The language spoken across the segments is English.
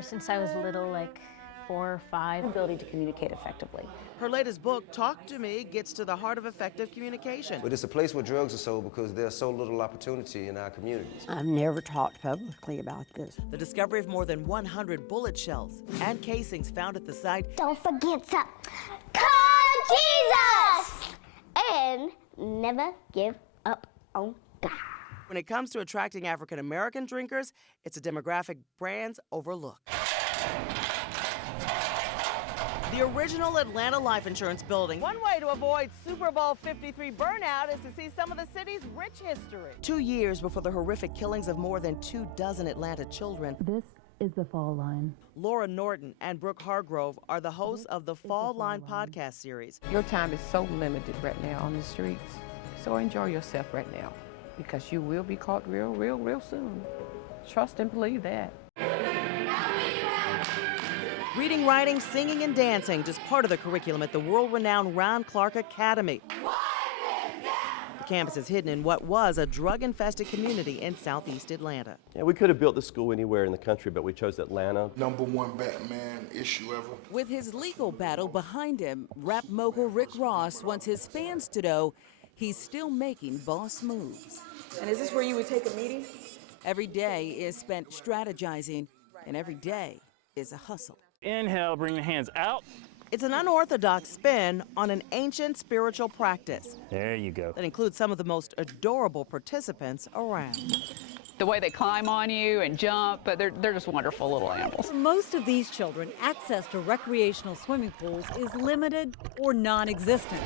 ever since I was little, like 4 or 5. Ability to communicate effectively. Her latest book, Talk to Me, gets to the heart of effective communication. But it's a place where drugs are sold because there's so little opportunity in our communities. I've never talked publicly about this. The discovery of more than 100 bullet shells and casings found at the site. Don't forget to call Jesus and never give up on God. When it comes to attracting African American drinkers, it's a demographic brands overlook. The original Atlanta Life Insurance building. One way to avoid Super Bowl 53 burnout is to see some of the city's rich history. 2 years before the horrific killings of more than 24 Atlanta children. This is the Fall Line. Laura Norton and Brooke Hargrove are the hosts of the Fall Line podcast series. Your time is so limited right now on the streets, so enjoy yourself right now, because you will be caught real soon. Trust and believe that. Reading, writing, singing, and dancing, just part of the curriculum at the world-renowned Ron Clark Academy. The campus is hidden in what was a drug-infested community in southeast Atlanta. Yeah, we could have built the school anywhere in the country, but we chose Atlanta. #1 Batman issue ever. With his legal battle behind him, rap mogul Rick Ross wants his fans to know he's still making boss moves. And is this where you would take a meeting? Every day is spent strategizing, and every day is a hustle. Inhale, bring your hands out. It's an unorthodox spin on an ancient spiritual practice. There you go. That includes some of the most adorable participants around. The way they climb on you and jump, but they're just wonderful little animals. For most of these children, access to recreational swimming pools is limited or non-existent,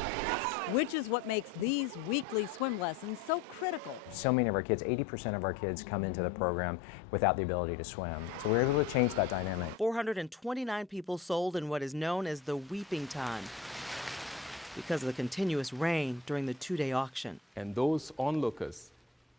which is what makes these weekly swim lessons so critical. So many of our kids, 80% of our kids come into the program without the ability to swim. So we're able to change that dynamic. 429 people sold in what is known as the weeping time because of the continuous rain during the 2-day auction. And those onlookers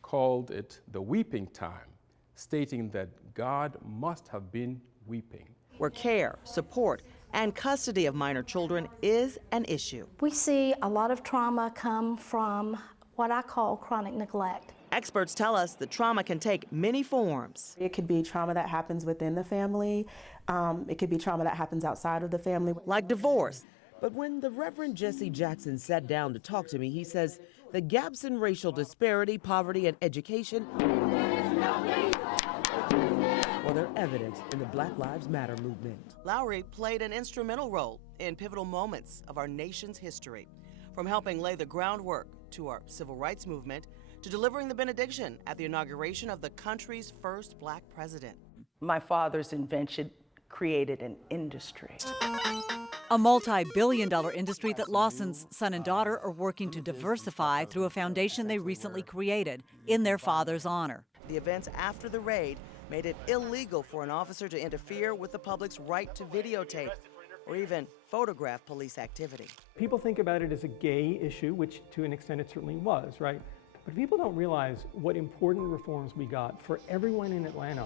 called it the weeping time, stating that God must have been weeping. Where care, support, and custody of minor children is an issue. We see a lot of trauma come from what I call chronic neglect. Experts tell us the trauma can take many forms. It could be trauma that happens within the family. It could be trauma that happens outside of the family. Like divorce. But when the Reverend Jesse Jackson sat down to talk to me, he says the gaps in racial disparity, poverty, and education, well, they're evident in the Black Lives Matter movement. Lowry played an instrumental role in pivotal moments of our nation's history, from helping lay the groundwork to our civil rights movement to delivering the benediction at the inauguration of the country's first black president. My father's invention created an industry. A multi-billion-dollar industry that Lawson's son and daughter are working to diversify through a foundation they recently created in their father's honor. The events after the raid made it illegal for an officer to interfere with the public's right to videotape or even photograph police activity. People think about it as a gay issue, which to an extent it certainly was, right? But people don't realize what important reforms we got for everyone in Atlanta